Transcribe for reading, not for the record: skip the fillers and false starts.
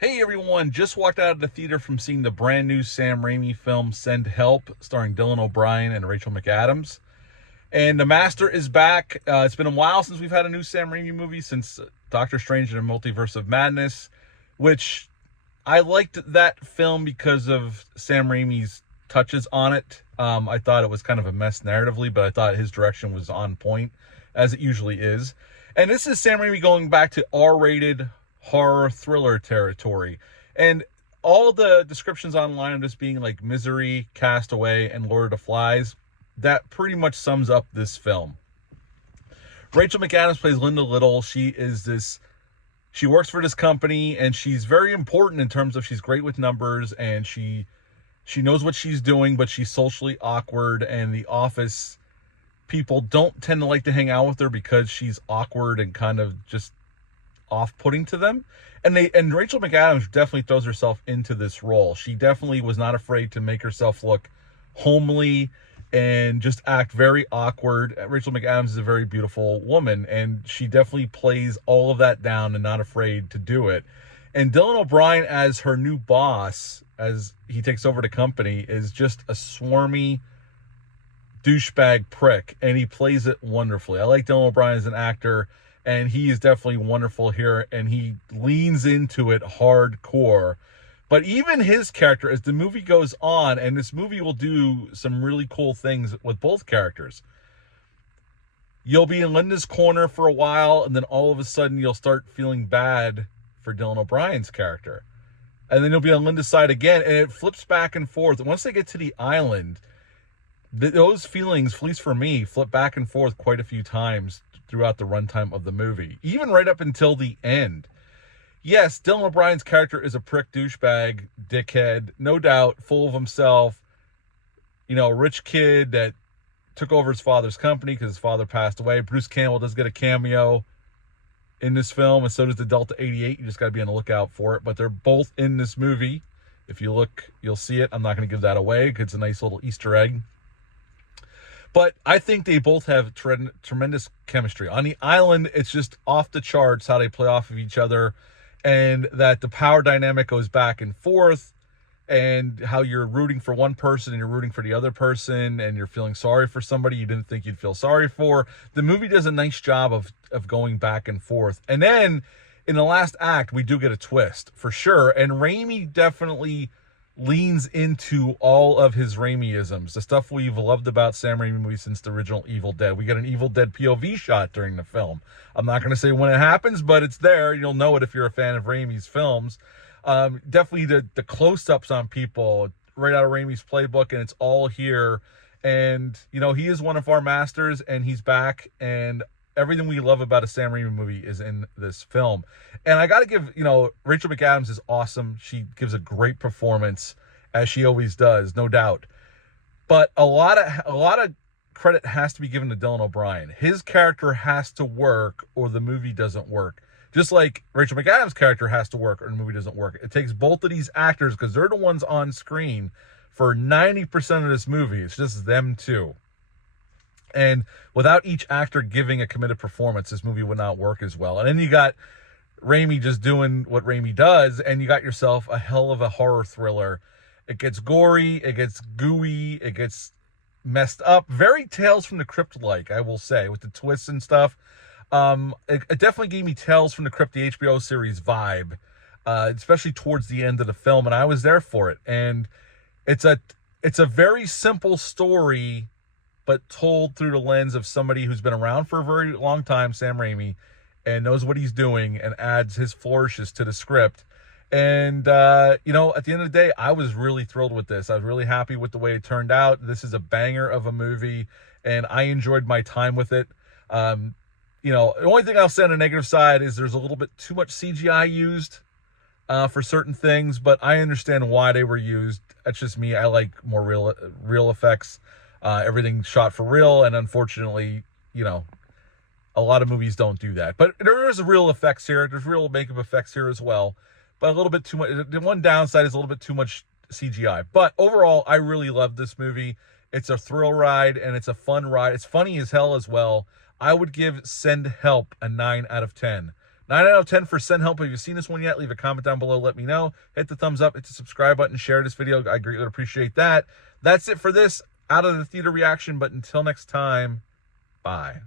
Hey everyone, just walked out of the theater from seeing the brand new Sam Raimi film Send Help, starring Dylan O'Brien and Rachel McAdams. And the Master is back. It's been a while since we've had a new Sam Raimi movie, since Doctor Strange and the Multiverse of Madness, which I liked that film because of Sam Raimi's touches on it. I thought it was kind of a mess narratively, but I thought his direction was on point, as it usually is. And this is Sam Raimi going back to R-rated horror thriller territory. And all the descriptions online of this being like Misery, Castaway, and Lord of the Flies, that pretty much sums up this film. Rachel McAdams plays Linda Little. She works for this company, and she's very important in terms of she's great with numbers, and she knows what she's doing, but she's socially awkward, and the office people don't tend to like to hang out with her because she's awkward and kind of just off-putting to them. And Rachel McAdams definitely throws herself into this role. She definitely was not afraid to make herself look homely and just act very awkward. Rachel McAdams is a very beautiful woman, and she definitely plays all of that down and not afraid to do it. And Dylan O'Brien as her new boss, as he takes over the company, is just a swarmy douchebag prick, and he plays it wonderfully. I like Dylan O'Brien as an actor, and he is definitely wonderful here, and he leans into it hardcore. But even his character, as the movie goes on, and this movie will do some really cool things with both characters. You'll be in Linda's corner for a while, and then all of a sudden you'll start feeling bad for Dylan O'Brien's character. And then you'll be on Linda's side again, and it flips back and forth. And once they get to the island, those feelings, at least for me, flip back and forth quite a few times throughout the runtime of the movie, even right up until the end. Yes, Dylan O'Brien's character is a prick, douchebag, dickhead, no doubt, full of himself. You know, a rich kid that took over his father's company because his father passed away. Bruce Campbell does get a cameo in this film, and so does the Delta 88. You just got to be on the lookout for it. But they're both in this movie. If you look, you'll see it. I'm not going to give that away because it's a nice little Easter egg. But I think they both have tremendous chemistry. On the island, it's just off the charts how they play off of each other, and that the power dynamic goes back and forth, and how you're rooting for one person and you're rooting for the other person, and you're feeling sorry for somebody you didn't think you'd feel sorry for. The movie does a nice job of going back and forth. And then in the last act, we do get a twist, for sure. And Raimi definitely leans into all of his Raimi-isms, the stuff we've loved about Sam Raimi movies since the original Evil Dead. We get an Evil Dead POV shot during the film. I'm not going to say when it happens, but it's there. You'll know it if you're a fan of Raimi's films. Definitely the close-ups on people right out of Raimi's playbook, and it's all here. And, you know, he is one of our masters, and he's back, and everything we love about a Sam Raimi movie is in this film. And I got to give, you know, Rachel McAdams is awesome. She gives a great performance, as she always does, no doubt. But a lot of credit has to be given to Dylan O'Brien. His character has to work, or the movie doesn't work. Just like Rachel McAdams' character has to work, or the movie doesn't work. It takes both of these actors, because they're the ones on screen for 90% of this movie. It's just them two. And without each actor giving a committed performance, this movie would not work as well. And then you got Raimi just doing what Raimi does, and you got yourself a hell of a horror thriller. It gets gory, it gets gooey, it gets messed up. Very Tales from the Crypt-like, I will say, with the twists and stuff. It definitely gave me Tales from the Crypt, the HBO series vibe, especially towards the end of the film, and I was there for it. And it's a very simple story, but told through the lens of somebody who's been around for a very long time, Sam Raimi, and knows what he's doing, and adds his flourishes to the script. And, you know, at the end of the day, I was really thrilled with this. I was really happy with the way it turned out. This is a banger of a movie, and I enjoyed my time with it. You know, the only thing I'll say on the negative side is there's a little bit too much CGI used for certain things, but I understand why they were used. That's just me. I like more real effects. Everything shot for real, and unfortunately, you know, a lot of movies don't do that. But there is real effects here. There's real makeup effects here as well. But a little bit too much. The one downside is a little bit too much CGI. But overall, I really love this movie. It's a thrill ride, and it's a fun ride. It's funny as hell as well. I would give Send Help a 9 out of 10. 9 out of 10 for Send Help. If you've seen this one yet, leave a comment down below. Let me know. Hit the thumbs up. Hit the subscribe button. Share this video. I greatly appreciate that. That's it for this Out of the Theater reaction. But until next time, bye.